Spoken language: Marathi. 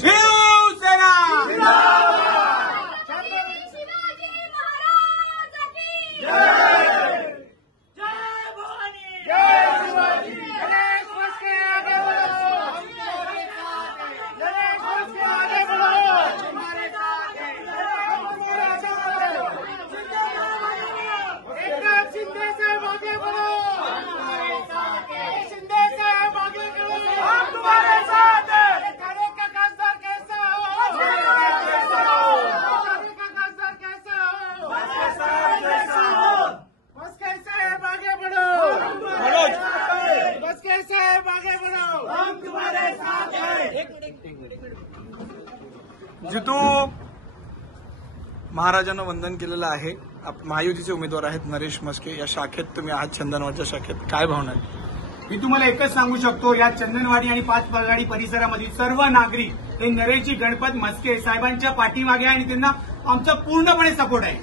शिवसेना जितू महाराजांना वंदन केलेलं आहे. महायुतीचे उमेदवार आहेत नरेश म्हस्के. या शाखेत तुम्ही आहात, चंदनवाडच्या शाखेत. काय भावना आहे? मी तुम्हाला एकच सांगू शकतो, या चंदनवाडी आणि पाचपगाडी परिसरामधील सर्व नागरिक हे नरेशजी गणपत म्हस्के साहेबांच्या पाठीमागे आहे आणि त्यांना आमचा पूर्णपणे सपोर्ट आहे.